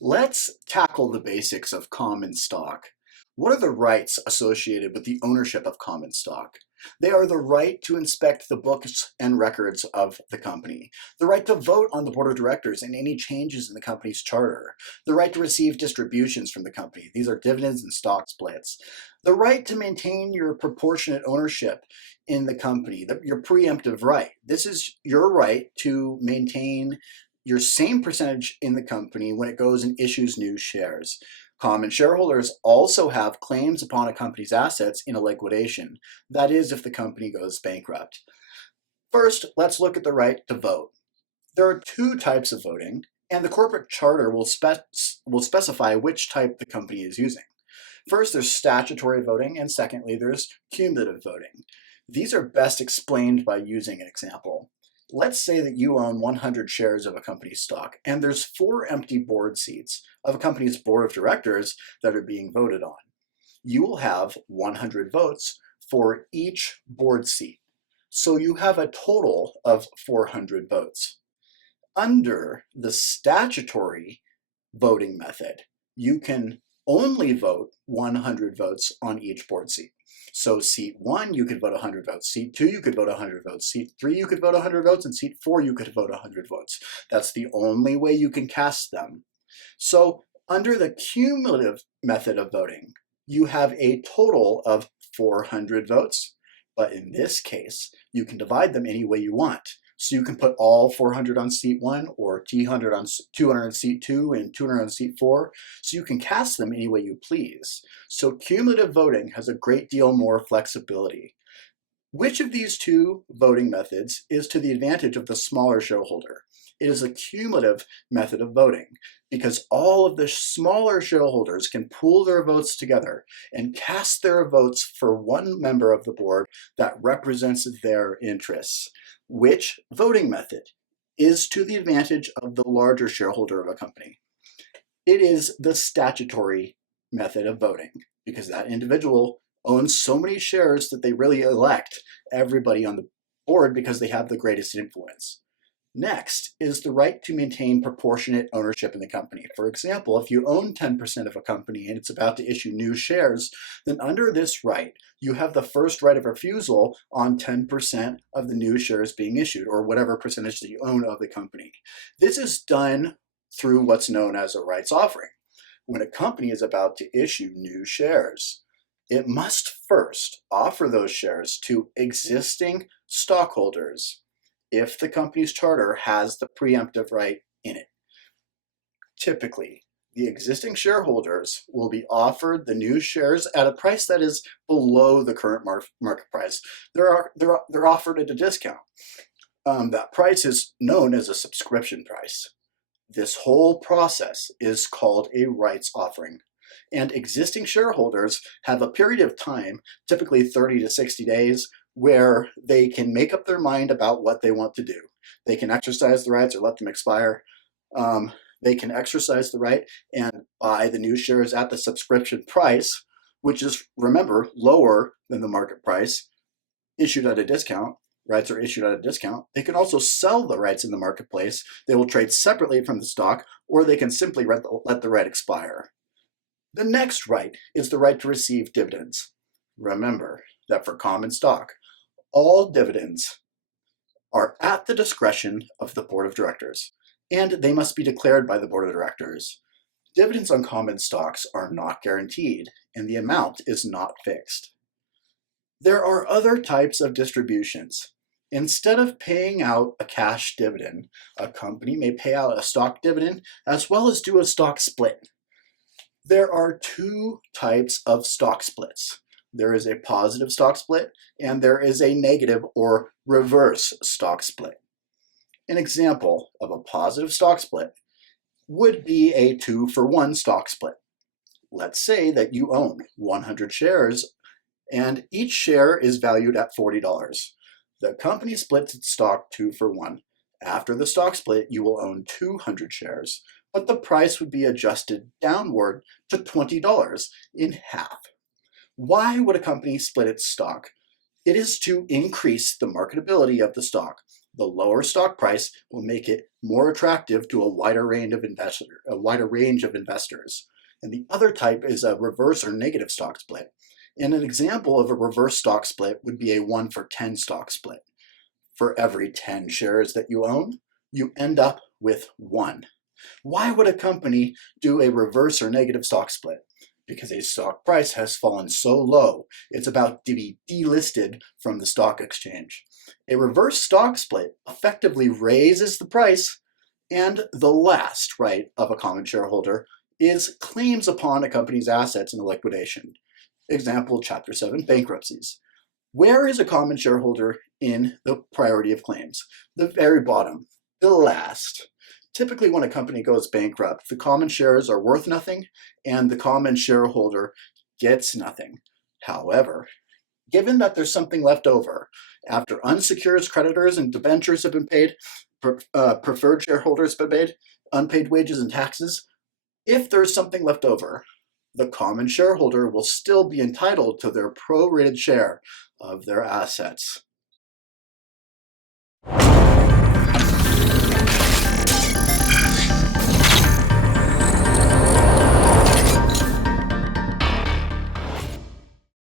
Let's tackle the basics of common stock. What are the rights associated with the ownership of common stock? They are the right to inspect the books and records of the company, the right to vote on the board of directors and any changes in the company's charter, the right to receive distributions from the company. These are dividends and stock splits. The right to maintain your proportionate ownership in the company, your preemptive right. This is your right to maintain your same percentage in the company when it goes and issues new shares. Common shareholders also have claims upon a company's assets in a liquidation. That is, if the company goes bankrupt. First, let's look at the right to vote. There are two types of voting, and the corporate charter will specify which type the company is using. First, there's statutory voting, and secondly, there's cumulative voting. These are best explained by using an example. Let's say that you own 100 shares of a company's stock, and there's 4 empty board seats of a company's board of directors that are being voted on. You will have 100 votes for each board seat. So you have a total of 400 votes. Under the statutory voting method, you can only vote 100 votes on each board seat. So seat 1, you could vote 100 votes. Seat 2, you could vote 100 votes. Seat 3, you could vote 100 votes. And seat 4, you could vote 100 votes. That's the only way you can cast them. So under the cumulative method of voting, you have a total of 400 votes. But in this case, you can divide them any way you want. So you can put all 400 on seat 1 or 200 on seat 2 and 200 on seat 4. So you can cast them any way you please. So cumulative voting has a great deal more flexibility. Which of these two voting methods is to the advantage of the smaller shareholder? It is a cumulative method of voting because all of the smaller shareholders can pool their votes together and cast their votes for one member of the board that represents their interests. Which voting method is to the advantage of the larger shareholder of a company? It is the statutory method of voting because that individual owns so many shares that they really elect everybody on the board because they have the greatest influence. Next is the right to maintain proportionate ownership in the company. For example, if you own 10% of a company and it's about to issue new shares, then under this right, you have the first right of refusal on 10% of the new shares being issued, or whatever percentage that you own of the company. This is done through what's known as a rights offering. When a company is about to issue new shares, it must first offer those shares to existing stockholders if the company's charter has the preemptive right in it. Typically, the existing shareholders will be offered the new shares at a price that is below the current market price. They're offered at a discount. That price is known as a subscription price. This whole process is called a rights offering. And existing shareholders have a period of time, typically 30 to 60 days, where they can make up their mind about what they want to do. They can exercise the rights or let them expire. They can exercise the right and buy the new shares at the subscription price, which is, remember, lower than the market price, issued at a discount. Rights are issued at a discount. They can also sell the rights in the marketplace. They will trade separately from the stock, or they can simply let the right expire. The next right is the right to receive dividends. Remember that for common stock, all dividends are at the discretion of the board of directors, and they must be declared by the board of directors. Dividends on common stocks are not guaranteed, and the amount is not fixed. There are other types of distributions. Instead of paying out a cash dividend, a company may pay out a stock dividend as well as do a stock split. There are two types of stock splits. There is a positive stock split and there is a negative or reverse stock split. An example of a positive stock split would be a 2-for-1 stock split. Let's say that you own 100 shares and each share is valued at $40. The company splits its stock 2-for-1. After the stock split, you will own 200 shares, but the price would be adjusted downward to $20 in half. Why would a company split its stock? It is to increase the marketability of the stock. The lower stock price will make it more attractive to a wider range of investors. And the other type is a reverse or negative stock split. And an example of a reverse stock split would be a 1-for-10 stock split. For every 10 shares that you own, you end up with 1. Why would a company do a reverse or negative stock split? Because a stock price has fallen so low, it's about to be delisted from the stock exchange. A reverse stock split effectively raises the price, and the last right of a common shareholder is claims upon a company's assets in a liquidation. Example, Chapter 7 bankruptcies. Where is a common shareholder in the priority of claims? The very bottom, the last. Typically when a company goes bankrupt, the common shares are worth nothing and the common shareholder gets nothing. However, given that there's something left over, after unsecured creditors and debentures have been paid, preferred shareholders have been paid, unpaid wages and taxes, if there's something left over, the common shareholder will still be entitled to their prorated share of their assets.